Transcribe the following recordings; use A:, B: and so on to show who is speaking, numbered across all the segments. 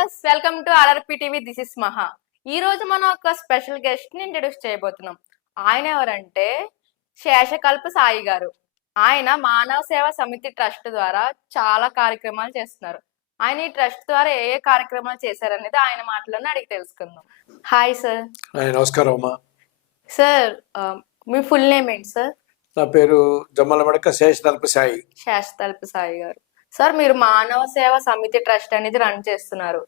A: Viewers welcome to RRP TV this is Maha ఈ రోజు మనం ఒక స్పెషల్ గెస్ట్ని ఇంట్రడ్యూస్ చేయబోతున్నాం. ఆయన ఎవరంటే శేషకల్ప సాయి గారు. ఆయన మానవ సేవ సమితి ట్రస్ట్ ద్వారా చాలా కార్యక్రమాలు చేస్తున్నారు. ఆయన ఈ ట్రస్ట్ ద్వారా ఏ ఏ కార్యక్రమాలు చేశారనేది ఆయన మాటలోనే అడిగి తెలుసుకుందాం. హాయ్ సార్
B: నమస్కారం అమ్మా.
A: సార్ మీ ఫుల్ నేమ్ ఏంటి సార్
B: నా పేరు జమ్మల మడక శేష నల్ప సాయి.
A: శాస్త్రల్ప సాయి గారు. సార్ మీరు మానవ సేవ సమితి ట్రస్ట్ అనేది రన్ చేస్తున్నారు.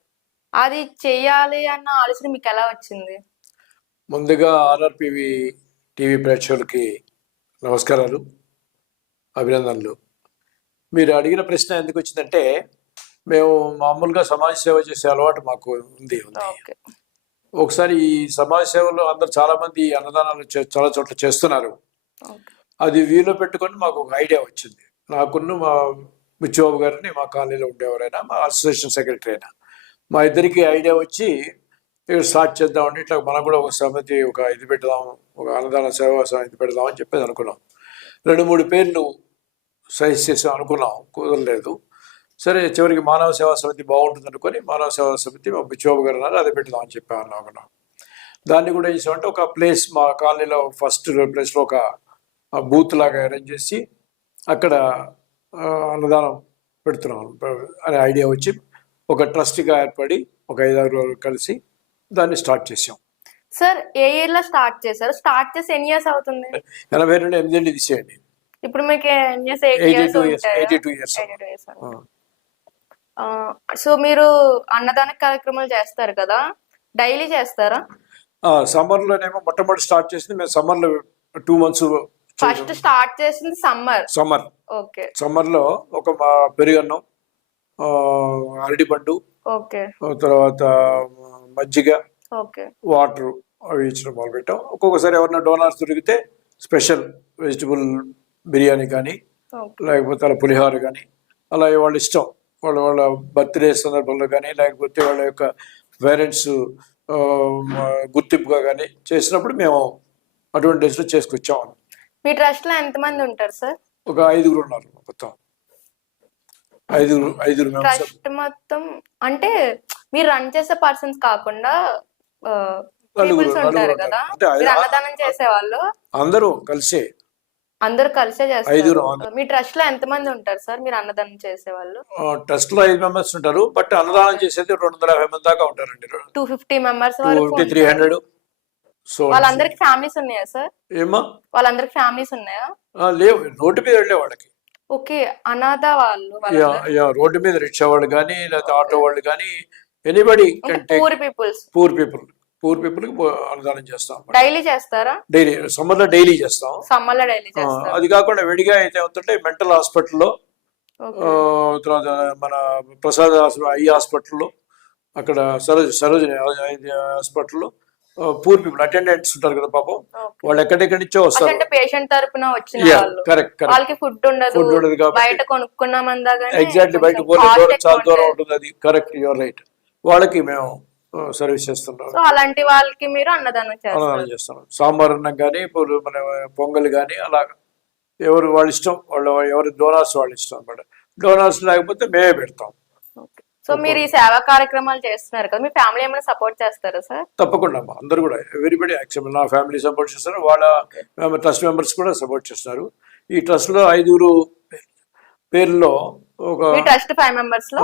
A: అది చెయ్యాలి అన్న ఆలోచన మీకు ఎలా వచ్చింది?
B: ముందుగా ఆర్ఆర్పివి టీవీ ప్రేక్షకులకి నమస్కారాలు అభినందనలు. మీరు అడిగిన ప్రశ్న ఎందుకు వచ్చిందంటే మేము మామూలుగా సమాజ సేవ చేసే అలవాటు మాకు ఉంది ఒకసారి ఈ సమాజ సేవలో అందరు చాలా మంది అన్నదానాలు చాలా చోట్ల చేస్తున్నారు. అది వీలు పెట్టుకొని మాకు ఒక ఐడియా వచ్చింది. నాకున్న మా బుచ్చిబాబు గారిని మా కాలనీలో ఉండేవారైనా మా అసోసియేషన్ సెక్రటరీ అయినా మా ఇద్దరికి ఐడియా వచ్చి స్టార్ట్ చేద్దామండి ఇట్లా మనం కూడా ఒక సమితి ఒక ఇది పెడదాం ఒక అన్నదాన సేవా సమితి పెడదాం అని చెప్పేసి అనుకున్నాం. రెండు మూడు పేర్లు సజెస్ట్ చేసి అనుకున్నాం కుదరలేదు. సరే చివరికి మానవ సేవా సమితి బాగుంటుంది అనుకొని మానవ సేవా సమితి మా బుచ్చిబాబు గారు అన్నారు అది పెడదాం అని చెప్పాను అనుకున్నాం. దాన్ని కూడా ఏం చేసామంటే ఒక ప్లేస్ మా కాలనీలో ఫస్ట్ ప్లేస్లో ఒక బూత్ లాగా అరేంజ్ చేసి అక్కడ అన్నదానం పెడుతున్నాం. అనే ఐడియా వచ్చి ఒక ట్రస్ట్గా ఏర్పడి ఒక ఐదారు రోజులు కలిసి దాన్ని స్టార్ట్ చేసాం
A: సార్ ఏ ఇయర్లో స్టార్ట్ చేశారు? స్టార్ట్ చేసి ఎన్ని ఇయర్స్ అవుతుంది?
B: ఎనభై రెండు ఎనిమిది తీసేయండి
A: ఇప్పుడు మీకు ఎన్ని years? Eight
B: eighty
A: years
B: two years eighty two years.
A: So మీరు అన్నదాన కార్యక్రమాలు చేస్తారు కదా? డైలీ చేస్తారా?
B: సమ్మర్లోనేమో మొట్టమొదటి స్టార్ట్ చేసింది మేము సమ్మర్లో టూ మంత్స్
A: ఫస్ట్ స్టార్ట్ చేసింది సమ్మర్.
B: సమ్మర్.
A: ఓకే.
B: సమ్మర్లో ఒక మా పెరుగన్నం అరటిపండు
A: ఓకే.
B: తర్వాత మజ్జిగ
A: ఓకే.
B: వాటర్ అవి ఇచ్చడం మొదలుపెట్టాం. ఒక్కొక్కసారి ఎవరైనా డోనార్స్ దొరికితే స్పెషల్ వెజిటబుల్ బిర్యానీ కానీ లేకపోతే అలా పులిహోర కానీ అలా వాళ్ళ ఇష్టం. వాళ్ళ వాళ్ళ బర్త్డే సందర్భంలో కానీ లేకపోతే వాళ్ళ యొక్క పేరెంట్స్ గుర్తింపుగా కానీ చేసినప్పుడు మేము అటువంటి డేస్లో చేసుకొచ్చాం.
A: మీ ట్రస్ట్లో ఎంత మంది ఉంటారు సార్?
B: ఒక ఐదుగురు ఉన్నారు మొత్తం. ఐదుగురు ఐదుగురు
A: ట్రస్ట్ మొత్తం అంటే మీరు రన్ చేసే పర్సన్స్ కాకుండా
B: నలుగురు,
A: పీపుల్స్ ఉంటారు
B: నలుగురు
A: కదా?
B: అంటే
A: మీరు అన్నదానం చేసే వాళ్ళు
B: అందరూ కలిసే.
A: అందరూ కలిసే
B: ఐదుగురు,
A: చేస్తారు. మీ ట్రస్ట్లో ఎంత మంది ఉంటారు సార్? మీరు అన్నదానం చేసే వాళ్ళు
B: ట్రస్ట్లో ఐదు మెంబర్స్ ఉంటారు బట్ అన్నదానం చేసేది రెండు వందల యాభై మంది దాకా ఉంటారండి.
A: టూ ఫిఫ్టీ మెంబర్స్
B: టూ
A: వరకు
B: ఫిఫ్టీ త్రీ
A: ఉంటారు.
B: హండ్రెడ్. సో
A: వాళ్ళందరికి ఫ్యామిలీస్ ఉన్నాయా సార్?
B: ఏమా
A: వాళ్ళందరికి ఫ్యామిలీస్ ఉన్నాయా?
B: లేవు. రోడ్డు మీద వెళ్ళే వాళ్ళకి.
A: ఓకే. అనాథ వాళ్ళు
B: రోడ్డు మీద రిక్షా వాళ్ళు కానీ లేకపోతే ఆటో వాళ్ళు కానీ anybody
A: poor peoples
B: poor people poor పీపుల్కి అన్నదానం చేస్తాం
A: డైలీ చేస్తారా?
B: డైలీ సమ్మర్లో డైలీ చేస్తాం.
A: సమ్మర్లో డైలీ
B: అది కాకుండా విడిగా అయితే అవుతుంటే మెంటల్ హాస్పిటల్లో. తర్వాత మన ప్రసాద్ హాస్పిటల్ ఐ హాస్పిటల్లో అక్కడ సరోజ సరోజిని హాస్పిటల్లో పూర్ పీపుల్ అటెండెంట్స్ ఉంటారు కదా పాపం. వాళ్ళు ఎక్కడెక్కడి నుంచో వస్తారు.
A: అంటే పేషెంట్ తరపున వచ్చిన వాళ్ళు.
B: కరెక్ట్ కరెక్ట్
A: వాళ్ళకి ఫుడ్ ఉండదు.
B: ఫుడ్ ఉండదు కాబట్టి
A: బయట కొనుక్కున్నామందా గానీ
B: ఎగ్జాక్ట్లీ బయట పోలే చాలా దూరం
A: ఉంటుంది.
B: అది కరెక్ట్ యువర్ రైట్ వాళ్ళకి మేము సర్వీస్ చేస్తున్నాం.
A: సో అలాంటి వాళ్ళకి మీరు అన్నదానం
B: అన్నదానం చేస్తున్నాం. సాంబార్ అన్నం కానీ ఇప్పుడు మన పొంగల్ కానీ అలాగ. ఎవరు వాళ్ళ ఇష్టం వాళ్ళ ఎవరి డోనార్స్ వాళ్ళ ఇష్టం అనమాట డోనార్స్ లేకపోతే మేమే పెడతాం.
A: సో మీరు ఈ సేవా కార్యక్రమాలు చేస్తున్నారు కదా మీ ఫ్యామిలీ ఏమైనా సపోర్ట్ చేస్తారా సార్?
B: తప్పకుండా అమ్మా. అందరూ కూడా ఎవ్రీబడి యాక్సెప్ట్ నా ఫ్యామిలీ సపోర్ట్ చేస్తారు వాళ్ళ ట్రస్ట్ మెంబర్స్ కూడా సపోర్ట్ చేస్తున్నారు ఈ ట్రస్ట్లో ఐదుగురు పేర్లలో ఒక
A: ట్రస్ట్ ఫైవ్
B: మెంబర్స్లో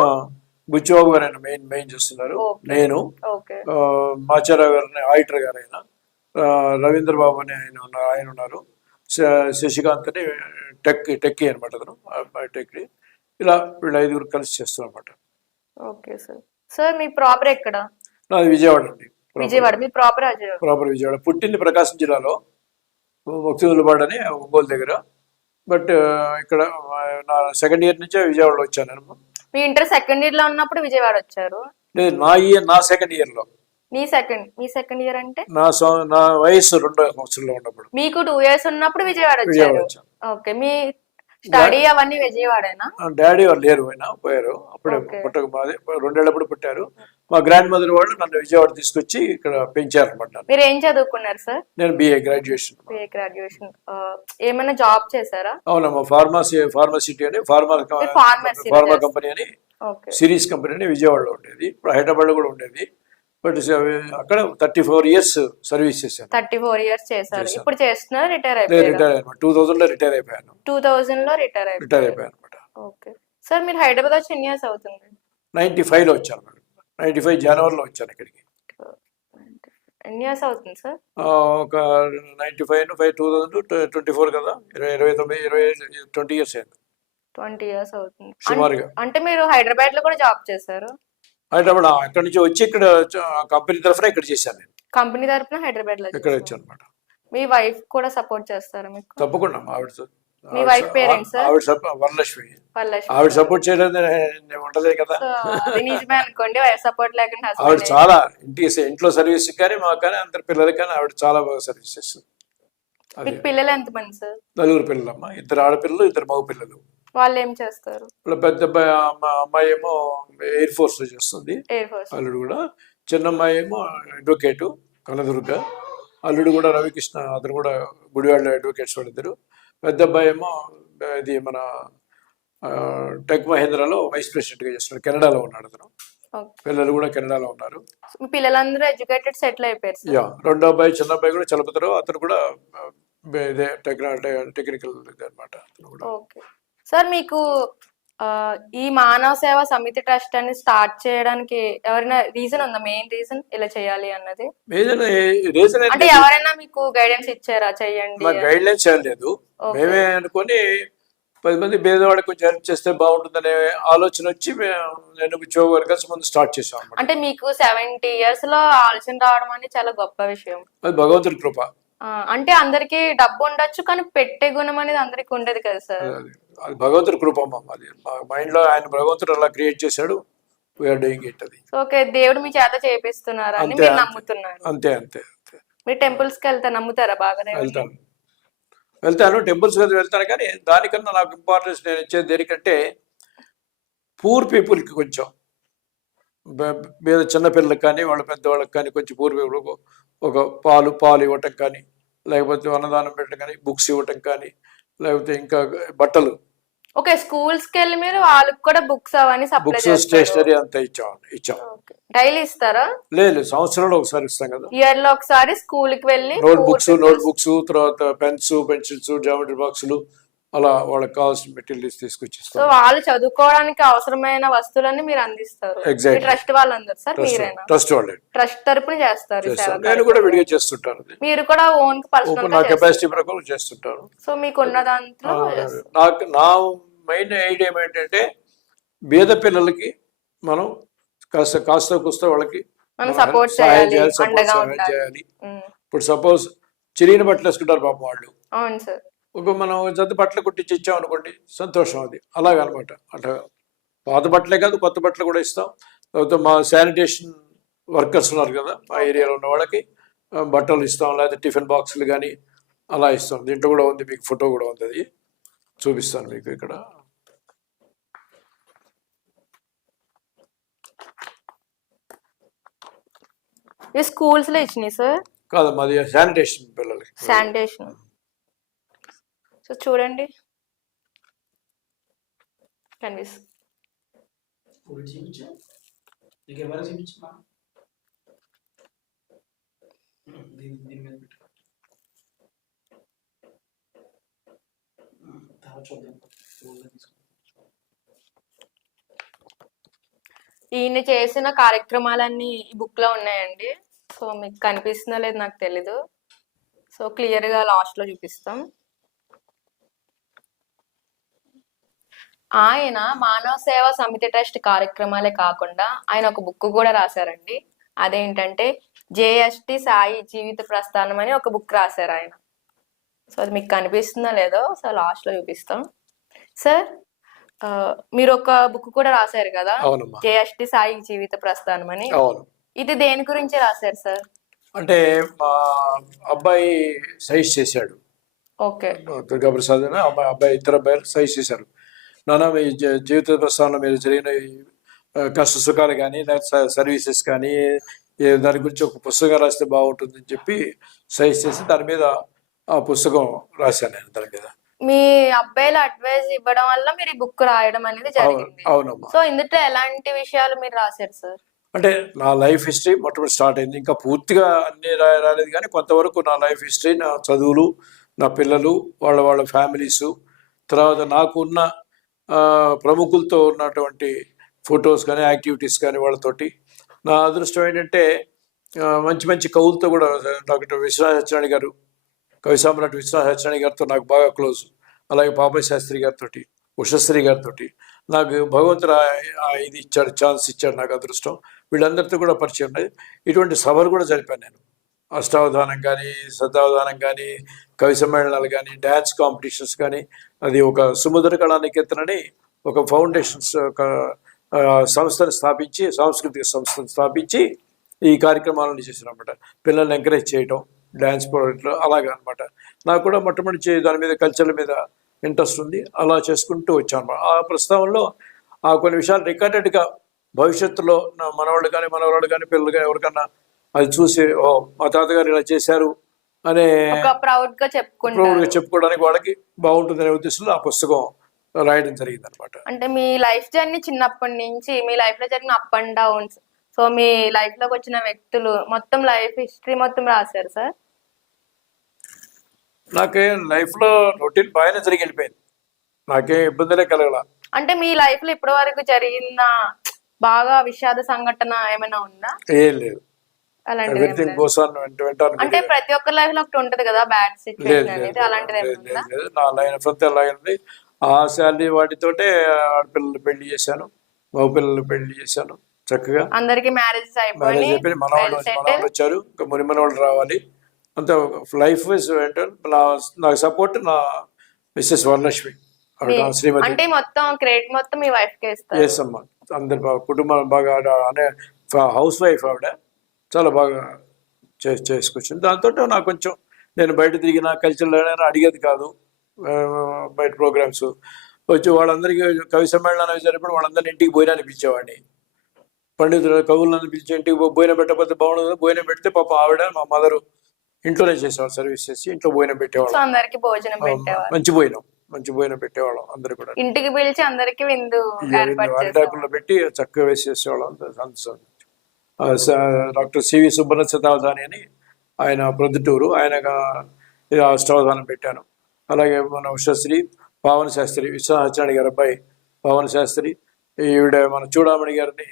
B: బుచ్చిబాబు గారు ఆయన మెయిన్ మెయిన్ చేస్తున్నారు. నేను. మాచారావు గారిని ఆడిటర్ గారు ఆయన. రవీంద్ర బాబు అని ఆయన ఉన్నారు ఆయన ఉన్నారు. శశికాంత్ అని టెక్ టెక్కీ అనమాట అతను టెక్ ఇలా వీళ్ళు ఐదుగురు కలిసి చేస్తున్నారు అనమాట
A: ఓకే సార్. సార్ మీ ప్రాపర్ ఎక్కడ?
B: నాది విజయవాడ అండి.
A: విజయవాడ. మీ ప్రాపర్
B: ప్రాపర్ విజయవాడ. పుట్టింది ప్రకాశం జిల్లాలో ముక్తిదులపాడు అని ఒంగోలు దగ్గర. బట్ ఇక్కడ నా సెకండ్ ఇయర్ నుంచే విజయవాడలో వచ్చాను నేను.
A: మీ ఇంటర్ సెకండ్ ఇయర్లో ఉన్నప్పుడు విజయవాడ వచ్చారు?
B: లేదు నా ఇయర్ నా సెకండ్ ఇయర్లో.
A: మీ సెకండ్ మీ సెకండ్ ఇయర్ అంటే?
B: నా నా వయసు రెండో సంవత్సరంలో ఉన్నప్పుడు.
A: మీకు టూ ఇయర్స్ ఉన్నప్పుడు విజయవాడ వచ్చారు. ఓకే మీ స్టడీ అవన్నీ విజయవాడేనా?
B: డాడీ వాళ్ళు లేరు ఆయన పోయారు. అప్పుడే. పుట్టక మాది రెండేళ్ళప్పుడు పుట్టారు. మా గ్రాండ్ మదర్ వాళ్ళు నన్ను విజయవాడ తీసుకొచ్చి ఇక్కడ పెంచారు అనమాట
A: మీరు ఏం చదువుకున్నారు సార్
B: నేను బిఏ గ్రాడ్యుయేషన్
A: బిఏ గ్రాడ్యుయేషన్ ఏమైనా జాబ్ చేశారా?
B: అవునమ్మా ఫార్మసీ ఫార్మసిటీ అని ఫార్మా ఫార్మా. కంపెనీ అని సిరీస్ కంపెనీ అని విజయవాడలో ఉండేది. ఇప్పుడు హైదరాబాద్లో కూడా ఉండేది. బట్ అక్కడ థర్టీ ఫోర్ ఇయర్స్ సర్వీస్ చేశాను.
A: థర్టీ ఫోర్ ఇయర్స్ చేశారు. ఇప్పుడు చేస్తున్నారు రిటైర్
B: నేను
A: అయిపోయారు?
B: రిటైర్ అయ్యాను టూ థౌజండ్లో రిటైర్ అయిపోయాను.
A: టూ థౌజండ్లో రిటైర్
B: రిటైర్
A: అయిపోయారు.
B: అయిపోయాను అనమాట
A: ఓకే. సార్ మీరు హైదరాబాద్ వచ్చి ఇయర్స్ అవుతుంది?
B: నైన్టీ ఫైవ్లో వచ్చాను మేడం. నైన్టీ ఫైవ్ జనవరిలో వచ్చాను ఇక్కడికి.
A: ఎన్ని ఇయర్స్ అవుతుంది సార్?
B: ఒక ninety five five two thousand twenty four కదా? ఇరవై ఇరవై తొమ్మిది ఇరవై ట్వంటీ ఇయర్స్ అయింది.
A: ట్వంటీ ఇయర్స్ అవుతుంది.
B: సుమారుగా.
A: అంటే మీరు హైదరాబాద్లో కూడా జాబ్ చేశారు?
B: హైదరాబాద్ అక్కడి నుంచి వచ్చి ఇక్కడ కంపెనీ తరఫున ఇక్కడ చేశాను నేను.
A: కంపెనీ తరపున హైదరాబాద్లో
B: ఇక్కడ. వచ్చాను అనమాట
A: మీ వైఫ్ కూడా సపోర్ట్ చేస్తారా మీకు?
B: తప్పకుండా ఆవిడ
A: మీ parents, sir?
B: ఆవిడ వరలక్ష్మి. ఆవిడ. సపోర్ట్ చేయలేదు ఉండదు కదా.
A: నిజమే అనుకోండి వైఫ్ సపోర్ట్ లేకుండా
B: ఆవిడ చాలా ఇంటికి ఇంట్లో సర్వీస్ కానీ మాకు కానీ అందరి పిల్లలకి కానీ ఆవిడ చాలా బాగా సర్వీస్ చేస్తుంది.
A: పిల్లలు ఎంతమంది సార్?
B: నలుగురు పిల్లలమ్మ ఇద్దరు ఆడపిల్లలు ఇద్దరు మగ పిల్లలు
A: వాళ్ళు ఏం చేస్తారు
B: పెద్ద అమ్మాయి ఏమో ఎయిర్ ఫోర్స్లో చేస్తుంది.
A: ఎయిర్ ఫోర్స్
B: అల్లుడు కూడా. చిన్న అమ్మాయి ఏమో అడ్వకేటు కనదుర్గ. అల్లుడు కూడా రవికృష్ణ అతను కూడా గుడివాడలో అడ్వకేట్స్ వాళ్ళిద్దరు పెద్ద అబ్బాయి ఏమో ఇది మన టెక్ మహేంద్రలో వైస్ ప్రెసిడెంట్గా చేస్తున్నాడు. కెనడాలో ఉన్నాడు అతను. పిల్లలు కూడా కెనడాలో ఉన్నారు.
A: పిల్లలందరూ ఎడ్యుకేటెడ్ సెటిల్ అయిపోయారు
B: యా రెండో అబ్బాయి చిన్న అబ్బాయి కూడా చలపతిరావు. అతను కూడా ఇదే టెక్నా టెక్నికల్ ఇది అనమాట అతను కూడా.
A: ఓకే. సార్ మీకు ఈ మానవ సేవ సమితి ట్రస్ట్ అని స్టార్ట్ చేయడానికి ఎవరైనా రీజన్ ఉందా? మెయిన్ రీజన్ ఇలా చేయాలి అన్నది?
B: రీజన్
A: అంటే ఎవరైనా మీకు గైడెన్స్ ఇచ్చారా చెయ్యండి
B: మాకు
A: అని?
B: గైడ్ లైన్స్ ఏం లేదు. మేమే అనుకొని పది మంది పేదవాడికి కొంచెం హెల్ప్ చేస్తే బాగుంటుందనే ఆలోచన వచ్చి నేను ఉద్యోగ వర్కర్స్ ముందు స్టార్ట్ చేసాం
A: అంటే మీకు సెవెంటీ ఇయర్స్లో ఆలోచన రావడం అనేది చాలా గొప్ప విషయం.
B: అది భగవంతుడి కృప.
A: అంటే అందరికి డబ్బు ఉండొచ్చు కానీ పెట్టే గుణం అనేది అందరికి ఉండదు కదా సార్?
B: అది అది. భగవంతుడి కృప అది మైండ్లో ఆయన భగవంతుడు అలా క్రియేట్ చేశాడు. వీఆర్ డూయింగ్ ఇట్ అది.
A: సో ఓకే దేవుడు మీ చేత చేపిస్తున్నారు అని
B: అంతే,
A: మీరు
B: అంతే.
A: నమ్ముతున్నారు
B: అంతే అంతే అంతే.
A: మీరు టెంపుల్స్కి వెళ్తా నమ్ముతారా బాగానే?
B: వెళ్తాను. వెళ్తాను టెంపుల్స్ కదా వెళ్తాను కానీ దానికన్నా నాకు ఇంపార్టెన్స్ నేను ఇచ్చేది దేనికంటే పూర్ పీపుల్కి కొంచెం. బ- మీద చిన్నపిల్లలకు కానీ వాళ్ళ పెద్దవాళ్ళకి కానీ కొంచెం పూర్ పీపుల్ ఒక పాలు పాలు ఇవ్వటం కానీ లేకపోతే అన్నదానం పెట్టడం కానీ బుక్స్ ఇవ్వటం కానీ లేకపోతే ఇంకా బట్టలు.
A: ఓకే స్కూల్స్కి వెళ్ళి మీరు వాళ్ళకి కూడా బుక్స్ అవన్నీ సప్లై
B: బుక్స్ స్టేషనరీ అంతా ఇచ్చాం ఇచ్చాం.
A: డైలీ ఇస్తారా?
B: లేదు సంవత్సరంలో ఒకసారి ఇస్తాం కదా.
A: ఇయర్లో ఒకసారి స్కూల్కి వెళ్ళి
B: నోట్ బుక్స్ నోట్ బుక్స్ తర్వాత పెన్స్ పెన్సిల్స్ జామెట్రీ బాక్సులు అలా వాళ్ళకి కావాల్సిన మెటీరియల్స్ తీసుకొచ్చి
A: సో వాళ్ళు చదువుకోవడానికి అవసరమైన వస్తువులన్నీ మీరు అందిస్తారు.
B: Exactly.
A: ట్రస్ట్ వాళ్ళందరూ సార్ మీరేనా?
B: ట్రస్ట్ వాళ్ళే.
A: ట్రస్ట్ తరపున చేస్తారు
B: నేను కూడా. విడిగా చేస్తుంటాను
A: మీరు కూడా ఓన్
B: ఓపెన్ నా
A: పర్సనల్
B: కెపాసిటీ ప్రకారం చేస్తుంటాను.
A: సో మీకు ఉన్న దాంట్లో.
B: నాకు నా మెయిన్ ఐడియా ఏమిటంటే బీద పిల్లలకి మనం కాస్త కాస్త కూస్త వాళ్ళకి
A: మనం సపోర్ట్ చేయాలి
B: ఇప్పుడు సపోజ్ చిరిగిన బట్టలు వేసుకుంటారు పాపం వాళ్ళు.
A: అవును సార్.
B: ఒక మనం జత బట్టలు కుట్టించి ఇచ్చాం అనుకోండి సంతోషం అది. అలాగనమాట అట్లా పాత బట్టలే కాదు కొత్త బట్టలు కూడా ఇస్తాం. లేకపోతే మా శానిటేషన్ వర్కర్స్ ఉన్నారు కదా మా ఏరియాలో ఉన్న వాళ్ళకి బట్టలు ఇస్తాం లేకపోతే టిఫిన్ బాక్సులు కానీ అలా ఇస్తాం. దీంట్లో కూడా ఉంది మీకు ఫోటో కూడా ఉంది అది. చూపిస్తాను మీకు ఇక్కడ.
A: స్కూల్స్లో ఇచ్చినాయి సార్?
B: కాదు మాది శానిటేషన్ పిల్లలకి.
A: శానిటేషన్. సో చూడండి.
C: తీసుకో.
A: ఈయన చేసిన కార్యక్రమాలన్నీ ఈ బుక్లో ఉన్నాయండి. సో మీకు కనిపిస్తుందో లేదు నాకు తెలీదు. సో క్లియర్గా లాస్ట్లో చూపిస్తాం. ఆయన మానవ సేవ సమితి ట్రస్ట్ కార్యక్రమాలే కాకుండా ఆయన ఒక బుక్ కూడా రాశారండి. అదేంటంటే జేఎస్టి సాయి జీవిత ప్రస్థానం అని ఒక బుక్ రాశారు ఆయన. సో అది మీకు కనిపిస్తుందో లేదో సో లాస్ట్లో చూపిస్తాం. సార్ మీరు ఒక బుక్ కూడా రాశారు కదా? జేఎస్టి సాయి జీవిత ప్రస్థానం అని. ఇది దేని గురించి రాశారు సార్?
B: అంటే మా అబ్బాయి సైజ్ చేశాడు.
A: ఓకే.
B: దుర్గాప్రసాద్ అబ్బాయి ఇద్దరు అబ్బాయిలు సైజ్ చేశారు. నాన్న మీ జీవిత ప్రస్థానంలో మీరు జరిగిన కష్ట సుఖాలు కానీ సర్వీసెస్ కానీ దాని గురించి ఒక పుస్తకం రాస్తే బాగుంటుందని చెప్పి సైజ్ చేసి దాని మీద ఆ పుస్తకం రాశాను నేను దాని మీద.
A: మీ అబ్బాయిలు అడ్వైజ్ ఇవ్వడం వల్ల మీరు ఈ బుక్ రాయడం అనేది
B: అవును
A: జరిగింది.
B: అవునమ్మా.
A: సో ఇందులో ఎలాంటి విషయాలు మీరు రాశారు సార్?
B: అంటే నా లైఫ్ హిస్టరీ మొట్టమొదటి స్టార్ట్ అయింది. ఇంకా పూర్తిగా అన్ని రాలేదు కానీ కొంతవరకు నా లైఫ్ హిస్టరీ నా చదువులు నా పిల్లలు వాళ్ళ వాళ్ళ ఫ్యామిలీస్ తర్వాత నాకు ఉన్న ప్రముఖులతో ఉన్నటువంటి ఫొటోస్ కానీ యాక్టివిటీస్ కానీ వాళ్ళతోటి. నా అదృష్టం ఏంటంటే మంచి మంచి కవులతో కూడా డాక్టర్ విశ్వనాథ గారు కవి సామ్రాట్ విశ్వనాథ గారితో నాకు బాగా క్లోజ్. అలాగే పాపయ్య శాస్త్రి గారితో ఉషశ్రీ గారితో నాకు భగవంతుడు ఇది ఇచ్చాడు ఛాన్స్ ఇచ్చాడు నాకు అదృష్టం. వీళ్ళందరితో కూడా పరిచయం ఉన్నది. ఇటువంటి సభలు కూడా జరిపాను నేను. అష్టావధానం కానీ శతావధానం కానీ కవి సమ్మేళనాలు కానీ డ్యాన్స్ కాంపిటీషన్స్ కానీ అది ఒక సుముద్ర కళానికేతనని ఒక ఫౌండేషన్స్ ఒక సంస్థను స్థాపించి సాంస్కృతిక సంస్థను స్థాపించి ఈ కార్యక్రమాలను చేసినమాట పిల్లల్ని ఎంకరేజ్ చేయటం డ్యాన్స్ ప్రోడక్ట్లు అలాగా అనమాట నాకు కూడా మొట్టమొదటి దాని మీద కల్చర్ల మీద ఇంట్రెస్ట్ ఉంది. అలా చేసుకుంటూ వచ్చాను ఆ ప్రస్తావనలో ఆ కొన్ని విషయాలు రికార్డెడ్గా భవిష్యత్తులో నా మనవాళ్ళు కానీ మనవరాళ్ళు కానీ పిల్లలు కానీ ఎవరికన్నా అది చూసి ఓ మా తాతగారు ఇలా చేశారు అనే ప్రౌడ్గా చెప్పుకోవడానికి వాళ్ళకి బాగుంటుందనే ఉద్దేశంలో ఆ పుస్తకం రాయడం జరిగింది అనమాట
A: అంటే మీ లైఫ్ జర్నీ చిన్నప్పటి నుంచి మీ లైఫ్లో జరిగిన అప్ అండ్ డౌన్స్ సో మీ లైఫ్లోకి వచ్చిన వ్యక్తులు మొత్తం లైఫ్ హిస్టరీ మొత్తం రాశారు సార్?
B: నాకేం లైఫ్లో రొటీన్ బాగానే జరిగి వెళ్ళిపోయింది నాకేం ఇబ్బందులే కలగల.
A: అంటే మీ లైఫ్లో ఇప్పటి వరకు జరిగిన బాగా విషాద సంఘటన ఏమైనా ఉందా?
B: ఏం లేదు. ఎవ్రీథింగ్
A: ఏమైనా?
B: గోస్ ఆన్ వెంట వెంటాను
A: అంటే ప్రతి ఒక్కరి లైఫ్లో ఒకటి ఉంటది కదా బ్యాడ్ సిచ్యువేషన్ అనేది అలాంటిది.
B: నా లైఫ్ అంతా అలాగే ఉంది. ఆ శాలరీ వాటితోటే ఆడపిల్లలు పెళ్ళి చేశాను మగపిల్లలు పెళ్ళి చేశాను చక్కగా.
A: అందరికి
B: మ్యారేజ్
A: అయిపోయి
B: మనవాళ్ళు వచ్చారు. ఇంకా ముని మనవాళ్ళు రావాలి. అంత లైఫ్ నాకు సపోర్ట్ నా మిస్సెస్ వరలక్ష్మి. శ్రీమతి.
A: అంటే మొత్తం క్రెడిట్ మొత్తం మీ వైఫ్కి ఇస్తారు.
B: ఎస్ అమ్మ. అందరి కుటుంబం బాగా అనే హౌస్ వైఫ్ ఆవిడ. చాలా బాగా చే చేసుకొచ్చింది. దాంతో నాకు కొంచెం నేను బయట తిరిగిన కల్చర్లో అడిగేది కాదు. బయట ప్రోగ్రామ్స్ వచ్చి వాళ్ళందరికీ కవి సమ్మేళనాలు జరిపిన వాళ్ళందరినీ ఇంటికి భోజనాన్ని పిలిచేవాడిని. పండితులు కవులను పిలిచి ఇంటికి భోజనం పెట్టకపోతే బాగుండదు. భోజనం పెడితే పాప ఆవిడ మా మదరు ఇంట్లోనే చేసేవాళ్ళు సర్వీస్ చేసి ఇంట్లో
A: సో
B: పెట్టేవాళ్ళం.
A: అందరికి భోజనం
B: మంచి భోజనం మంచి భోజనం పెట్టేవాళ్ళం అందరు కూడా.
A: ఇంటికి పిలిచి అందరికి విందు
B: అరిటాకుల్లో పెట్టి చక్కగా వేసేసేవాళ్ళం. స- డాక్టర్ సివి సుబ్బరత్ శతావధాని అని ఆయన ప్రొద్దుటూరు ఆయనగా అష్టావధానం పెట్టాను. అలాగే మన ఉషశ్రీ పావన శాస్త్రి విశ్వనాథాచార్య గారి అబ్బాయి పావన శాస్త్రి ఈవిడ మన చూడామణి గారిని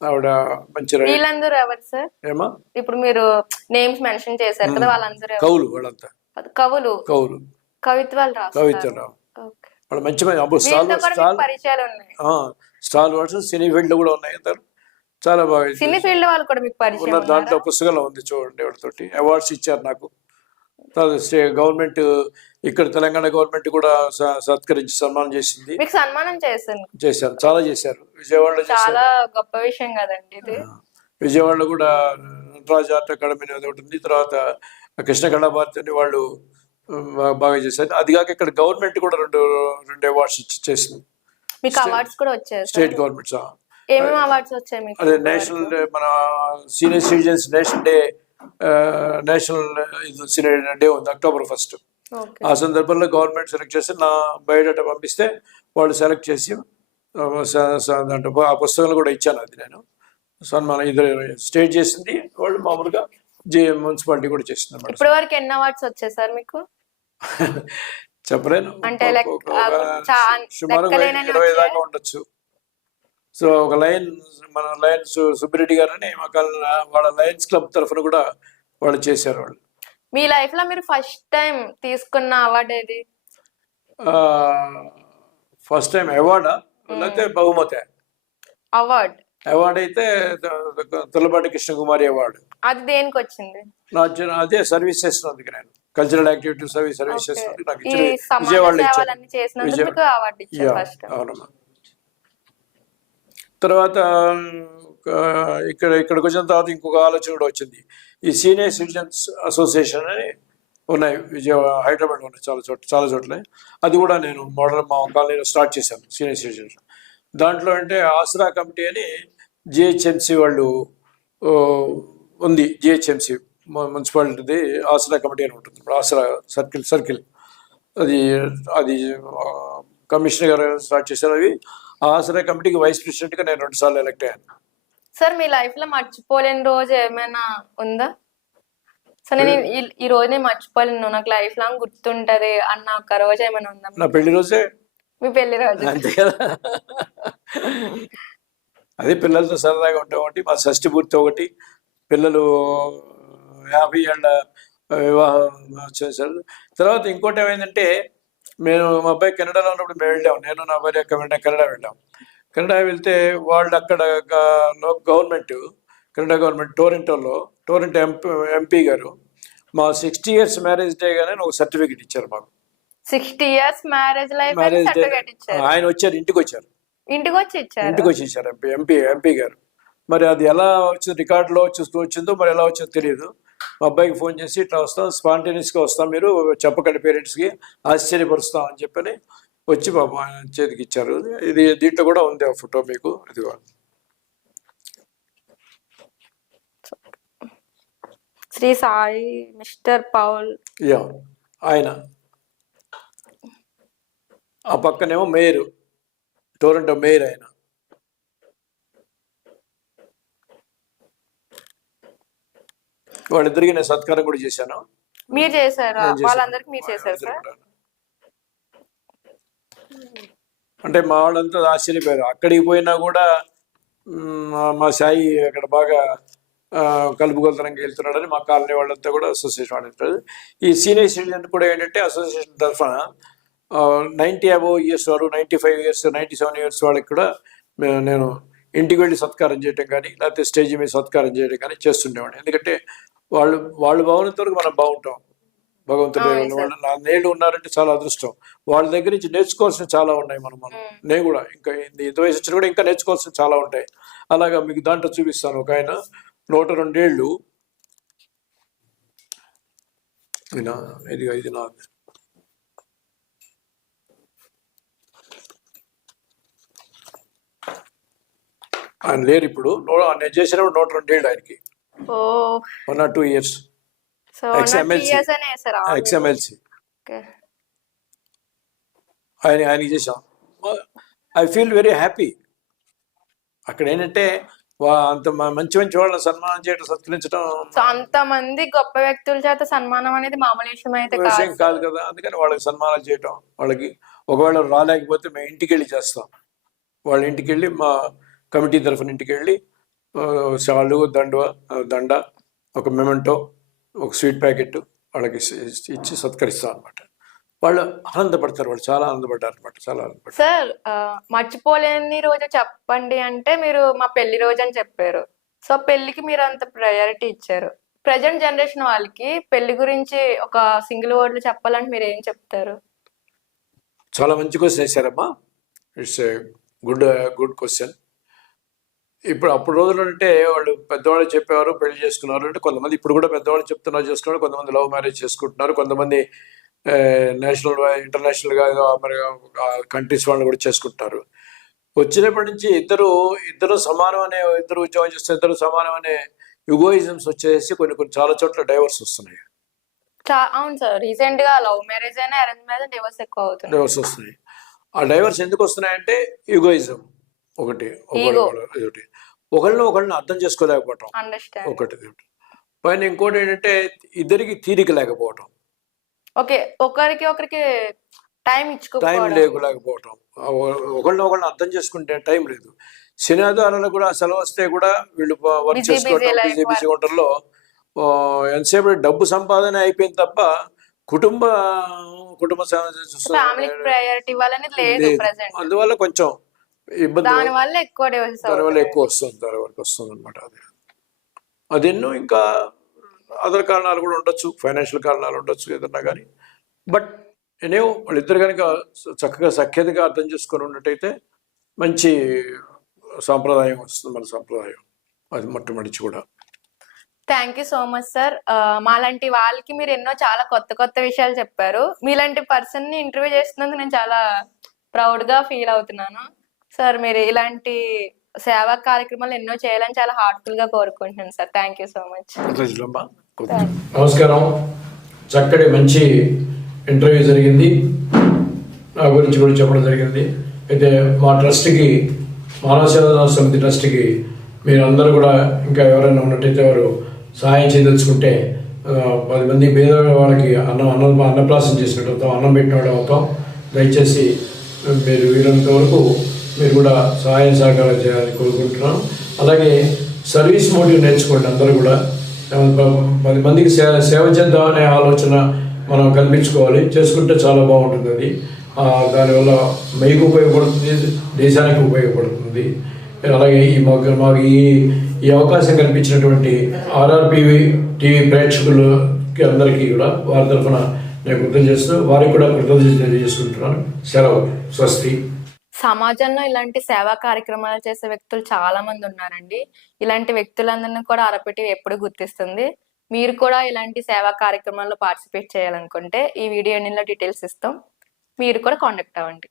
B: ఆవిడ మంచి
A: వీళ్ళందరూ ఎవరు సార్?
B: ఏమా?
A: ఇప్పుడు మీరు నేమ్స్ మెన్షన్ చేశారు కదా వాళ్ళందరూ?
B: కవులు వాళ్ళంతా.
A: కవులు.
B: కవులు.
A: కవిత్వాలు రాస్తారు.
B: కవిత్వరావు
A: Okay.
B: వాళ్ళు మంచి మంచి stall stall stall words cine field కూడా ఉన్నాయి అందరు చాలా బాగా
A: సినీ ఫీల్డ్ వాళ్ళు కూడా మీకు పరిచయం
B: దాంట్లో? పుస్తకంలో ఉంది చూడండి వాళ్ళతోటి అవార్డ్స్ ఇచ్చారు నాకు. గవర్నమెంట్ ఇక్కడ తెలంగాణ గవర్నమెంట్ కూడా సత్కరించి సన్మానం చేసింది.
A: మీకు సన్మానం చేశాను
B: చేశారు. చాలా చేశారు. విజయవాడలో
A: చాలా గొప్ప విషయం కదండి ఇది.
B: విజయవాడలో కూడా నటరాజ్ ఆర్ట్ అకాడమీ అనేది ఒకటి ఉంది. తర్వాత కృష్ణ కళాభారతి అని వాళ్ళు బాగా చేశారు. అది కాక ఇక్కడ గవర్నమెంట్ కూడా రెండు రెండు అవార్డ్స్ ఇచ్చి చేసింది.
A: మీకు అవార్డ్స్ కూడా వచ్చాయి.
B: స్టేట్ గవర్నమెంట్స్
A: ఏమేమి అవార్డ్స్ వచ్చాయి మీకు?
B: అదే నేషనల్? మన senior citizens national day national senior day ఉంది అక్టోబర్ ఫస్ట్. ఆ సందర్భంలో గవర్నమెంట్ సెలెక్ట్ చేసి నా బయోడేటా పంపిస్తే వాళ్ళు సెలెక్ట్ చేసి దాంట్లో ఆ పుస్తకాలు కూడా ఇచ్చాను అది నేను. సన్మానం ఇద్దరు స్టేట్ చేసింది వాళ్ళు మామూలుగా జే మున్సిపాలిటీ కూడా చేసింది అన్నమాట.
A: ఇప్పటి వరకు ఎన్ని అవార్డ్స్ వచ్చాయి సార్ మీకు?
B: చెప్పలేను.
A: అంటే
B: సుమారు ఇరవై? దాకా ఉండొచ్చు. సో ఒక లయన్ మన లయన్ సు- సుబ్బిరెడ్డి గారని కాలనీ వాళ్ళ లయన్స్ క్లబ్ తరఫున కూడా వాళ్ళు చేశారు వాళ్ళు.
A: మీ లైఫ్లో మీరు ఫస్ట్ టైం తీసుకున్న అవార్డు ఏది?
B: ఫస్ట్ టైం అవార్డా? లేకపోతే బహుమతి?
A: అవార్డ్.
B: అవార్డు అయితే తులపాటి కృష్ణకుమారి అవార్డు.
A: అది దేనికి వచ్చింది
B: నా అదే సర్వీస్ చేస్తున్నందుకు నేను. Cultural activity service service. చేస్తున్నందుకు నాకు
A: ఈ
B: ఇచ్చిన
A: సమాజ
B: విజయవాడలో ఇచ్చారు
A: సేవలన్నీ చేసినందుకు
B: విజయ-
A: మీకు అవార్డు ఇచ్చారు
B: యా,
A: ఫస్ట్
B: అవునమ్మా తర్వాత ఇక్కడ ఇక్కడికి వచ్చిన తర్వాత ఇంకొక ఆలోచన కూడా వచ్చింది. ఈ సీనియర్ సిటిజన్స్ అసోసియేషన్ అని ఉన్నాయి. విజయవాడ హైదరాబాద్లో ఉన్నాయి చాలా చోట్ల చాలా చోట్ల. అది కూడా నేను మోడల్ మా కాలనీలో స్టార్ట్ చేశాను సీనియర్ సిటిజన్స్. దాంట్లో అంటే ఆసరా కమిటీ అని జిహెచ్ఎంసీ వాళ్ళు ఉంది. జిహెచ్ఎంసీ మున్సిపాలిటీది ఆసరా కమిటీ అని ఉంటుంది. ఇప్పుడు ఆసరా సర్కిల్ సర్కిల్. అది అది కమిషనర్ గారు స్టార్ట్ చేశారు. అవి ఆ ఆసరా కమిటీకి వైస్ ప్రెసిడెంట్గా నేను రెండు సార్లు ఎలక్ట్ అయ్యాను.
A: సార్ మీ లైఫ్లో మర్చిపోలేని రోజు ఏమైనా ఉందా? సో నేను ఈ- ఈ రోజు నేను మర్చిపోలేను. నాకు లైఫ్ లాంగ్ గుర్తుంటది అన్న ఒక రోజు ఏమైనా ఉందా?
B: నా పెళ్ళి రోజే?
A: మీ పెళ్ళి రోజు.
B: అంతే కదా. అదే పిల్లలతో సరదాగా ఉంటాం ఒకటి మా షష్టి పూర్తి ఒకటి. పిల్లలు యాభై ఏళ్ళ వివాహం చేశారు. తర్వాత ఇంకోటి ఏమైందంటే మేము మా అబ్బాయి కెనడాలో ఉన్నప్పుడు మేము వెళ్ళాం. నేను నా భార్య కెనడా కెనడా వెళ్ళాం. కెనడా వెళ్తే వాళ్ళు అక్కడ గవర్నమెంట్ కెనడా గవర్నమెంట్ టోరెంటోలో టోరెంటో ఎంపీ ఎంపీ గారు మా సిక్స్టీ ఇయర్స్ మ్యారేజ్ డే గానే ఒక సర్టిఫికెట్ ఇచ్చారు మాకు.
A: Sixty years marriage life
B: marriage day
A: ఇచ్చారు.
B: ఆయన వచ్చారు ఇంటికి వచ్చారు
A: ఇంటికి వచ్చి ఇచ్చారు
B: ఇంటికి వచ్చేసారు ఎంపీ ఎంపీ ఎంపీ గారు. మరి అది ఎలా వచ్చింది రికార్డులో వచ్చి వచ్చిందో మరి ఎలా వచ్చిందో తెలియదు. మా అబ్బాయికి ఫోన్ చేసి ఇట్లా వస్తాం స్పాంటేనియస్గా వస్తాం మీరు చెప్పకండి పేరెంట్స్కి ఆశ్చర్యపరుస్తాం అని చెప్పని వచ్చి బాబు ఆయన చేతికి ఇచ్చారు. ఇది దీంట్లో కూడా ఉంది ఆ ఫోటో మీకు ఇదిగో.
A: Shri Sai mister Paul.
B: Yeah ఆయన. ఆ పక్కనేమో మేయర్ టోరంటో మేయర్ ఆయన. వాళ్ళిద్దరికి నేను సత్కారం కూడా చేశాను
A: మీరు చేశారు. వాళ్ళందరికి మీరు చేశారు సార్.
B: అంటే మా వాళ్ళంతా ఆశ్చర్యపోయారు అక్కడికి పోయినా కూడా మ్, సాయి అక్కడ బాగా కలుపుగోలుతనంగా వెళ్తున్నాడని మా కాలనీ వాళ్ళంతా కూడా అసోసియేషన్ వాళ్ళు. ఈ సీనియర్ సిటిజన్ కూడా ఏంటంటే అసోసియేషన్ తరఫున నైంటీ అబోవ్ ఇయర్స్ వారు ninety five years ninety seven years వాళ్ళకి కూడా నేను ఇంటికి వెళ్ళి సత్కారం చేయడం కానీ లేకపోతే స్టేజ్ మీద సత్కారం చేయడం కానీ చేస్తుండేవాడిని ఎందుకంటే వాళ్ళు వాళ్ళు బాగున్నంత వరకు మనం బాగుంటాం. భగవంతుడు. వాళ్ళు నా నేళ్ళు ఉన్నారంటే చాలా అదృష్టం. వాళ్ళ దగ్గర నుంచి నేర్చుకోవాల్సిన చాలా ఉన్నాయి మనం మనం. నేను కూడా ఇంకా ఇంత వయసు వచ్చినా కూడా ఇంకా నేర్చుకోవాల్సిన చాలా ఉంటాయి. అలాగా మీకు దాంట్లో చూపిస్తాను. ఒక ఆయన నూట రెండేళ్ళు. ఇది ఇది నా ఆయన లేరు ఇప్పుడు. నేను చేసినప్పుడు నూట రెండేళ్ళు ఆయనకి.
A: ఓ
B: one or two years
A: so
B: XMLC.
A: Years అనే సార్
B: ఎక్స్ఎంఎల్సి
A: ఓకే
B: ఆయన ఆయనకి చేసాం ఐ ఫీల్ వెరీ హ్యాపీ అక్కడ ఏంటంటే అంత మంచి మంచి వాళ్ళని సన్మానం చేయడం సత్కరించడం
A: అంత మంది గొప్ప వ్యక్తుల చేత సన్మానం అనేది మామూలు విషయం అయితే
B: విషయం
A: కాదు.
B: కాదు కదా. అందుకని వాళ్ళకి సన్మానాలు చేయటం వాళ్ళకి ఒకవేళ రాలేకపోతే మేము ఇంటికి వెళ్ళి చేస్తాం. వాళ్ళ ఇంటికి వెళ్ళి మా కమిటీ తరఫున ఇంటికి వెళ్ళి షాలు దండ దండ ఒక మెమెంటో ఒక స్వీట్ ప్యాకెట్ వాళ్ళకి ఇచ్చి- సత్కరిస్తాం అనమాట వాళ్ళు ఆనందపడతారు వాళ్ళు చాలా ఆనందపడ్డారు అనమాట చాలా ఆనందపడ్డారు.
A: సార్ మర్చిపోలేని రోజు చెప్పండి అంటే మీరు మా పెళ్ళి రోజు అని చెప్పారు. సో పెళ్ళికి మీరు అంత ప్రయారిటీ ఇచ్చారు. ప్రజెంట్ జనరేషన్ వాళ్ళకి పెళ్ళి గురించి ఒక సింగిల్ వర్డ్ చెప్పాలంటే మీరు ఏం చెప్తారు?
B: చాలా మంచి question వేశారమ్మా it's a good good question ఇప్పుడు అప్పుడు రోజులు అంటే వాళ్ళు పెద్దవాళ్ళు చెప్పేవారు పెళ్ళి చేసుకున్నారు అంటే కొంతమంది ఇప్పుడు కూడా పెద్దవాళ్ళు చెప్తున్నారు చేసుకున్నారు. కొంతమంది లవ్ మ్యారేజ్ చేసుకుంటున్నారు. కొంతమంది నేషనల్ ఇంటర్నేషనల్గా మరి కంట్రీస్ వాళ్ళు కూడా చేసుకుంటున్నారు. వచ్చినప్పటి నుంచి ఇద్దరు ఇద్దరు సమానం అనే ఇద్దరు ఉద్యోగం చేస్తే ఇద్దరు సమానం అనే యుగోయిజమ్స్ వచ్చేసి కొన్ని కొన్ని చాలా చోట్ల డైవర్స్ వస్తున్నాయి.
A: అవును సార్. రీసెంట్గా లవ్ మ్యారేజ్ అయినా అరేంజ్ మ్యారేజ్ డివోర్స్ ఎక్కువ అవుతుంది
B: డైవర్స్ వస్తున్నాయి. ఆ డైవర్స్ ఎందుకు వస్తున్నాయంటే యుగోయిజం ఒకటి. ఒకటి. ఒకళ్ళని ఒకళ్ళని అర్థం చేసుకోలేకపోవటం. ఒకటి పైన ఇంకోటి ఏంటంటే ఇద్దరికి తీరిక లేకపోవటం.
A: ఓకే ఒకరికి ఒకరికి టైం
B: టైం
A: ఇచ్చుకోకపోవడం
B: లేకపోవటం ఒకళ్ళని ఒకళ్ళని అర్థం చేసుకుంటే టైం లేదు. శనివారాలు కూడా సెలవు వస్తే కూడా వీళ్ళు వర్క్ చేసుకోవటం బిజీ. ఉండటంలో ఎంతసేపు డబ్బు సంపాదన అయిపోయింది తప్ప కుటుంబ కుటుంబ అందువల్ల కొంచెం ఇబ్బంది
A: దాని వల్ల ఎక్కువ
B: దానివల్ల ఎక్కువ వస్తుంది దాని వరకు వస్తుంది అనమాట అది. అది ఎన్నో ఇంకా అదర్ కారణాలు కూడా ఉండొచ్చు ఫైనాన్షియల్ కారణాలు ఉండొచ్చు ఏదన్నా కానీ బట్ ఎనేవో వాళ్ళిద్దరు కనుక చక్కగా సఖ్యతగా అర్థం చేసుకొని ఉన్నట్టయితే మంచి సాంప్రదాయం వస్తుంది మన సాంప్రదాయం. అది మొట్టమొదటి కూడా.
A: Thank you so much sir. మాలాంటి వాళ్ళకి మీరు ఎన్నో చాలా కొత్త కొత్త విషయాలు చెప్పారు. మీలాంటి పర్సన్ని ఇంటర్వ్యూ చేస్తున్నందుకు నేను చాలా ప్రౌడ్గా ఫీల్ అవుతున్నాను. సార్ మీరు ఇలాంటి సేవా కార్యక్రమాలు ఎన్నో చేయాలని చాలా హార్ట్ఫుల్గా కోరుకుంటున్నాను sir. Thank you so much.
B: నమస్కారం. చక్కటి మంచి ఇంటర్వ్యూ జరిగింది. నా గురించి కూడా చెప్పడం జరిగింది. అయితే మా ట్రస్ట్కి మానవ సేవా సమితి ట్రస్ట్కి మీరందరూ కూడా ఇంకా ఎవరైనా ఉన్నట్టయితే వారు సహాయం చేయదలుచుకుంటే పది మంది పేద వాళ్ళకి అన్నం అన్నం అన్నప్రాసం చేసినట్టు అవుతాం అన్నం పెట్టిన అవుతాం. దయచేసి మీరు వీలైనంత వరకు మీరు కూడా సహాయం సహకారం చేయాలని కోరుకుంటున్నాం. అలాగే సర్వీస్ మోటివ్ నేర్చుకోండి అందరూ కూడా. పది మందికి సేవ సేవ చేద్దామనే ఆలోచన మనం కల్పించుకోవాలి. చేసుకుంటే చాలా బాగుంటుంది అది. దానివల్ల మీకు ఉపయోగపడుతుంది దేశానికి ఉపయోగపడుతుంది. అలాగే ఈ మాకు మాకు ఈ ఈ అవకాశం కల్పించినటువంటి ఆర్ఆర్పివి టీవీ ప్రేక్షకులకి అందరికీ కూడా వారి తరఫున నేను కృతజ్ఞత చేస్తూ వారికి కూడా కృతజ్ఞత తెలియజేసుకుంటున్నాను. సెలవు. స్వస్తి.
A: సమాజంలో ఇలాంటి సేవా కార్యక్రమాలు చేసే వ్యక్తులు చాలా మంది ఉన్నారండి. ఇలాంటి వ్యక్తులందరినీ కూడా అరపెట్టి ఎప్పుడు గుర్తిస్తుంది. మీరు కూడా ఇలాంటి సేవా కార్యక్రమాల్లో పార్టిసిపేట్ చేయాలనుకుంటే ఈ వీడియో డీటెయిల్స్ ఇస్తాం. మీరు కూడా కాంటాక్ట్ అవ్వండి.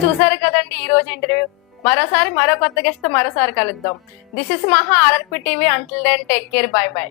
A: చూసారు కదండి ఈ రోజు ఇంటర్వ్యూ? మరోసారి మరో కొత్త గెస్ట్ మరోసారి కలుద్దాం. This is Maha RRP TV until then take care bye bye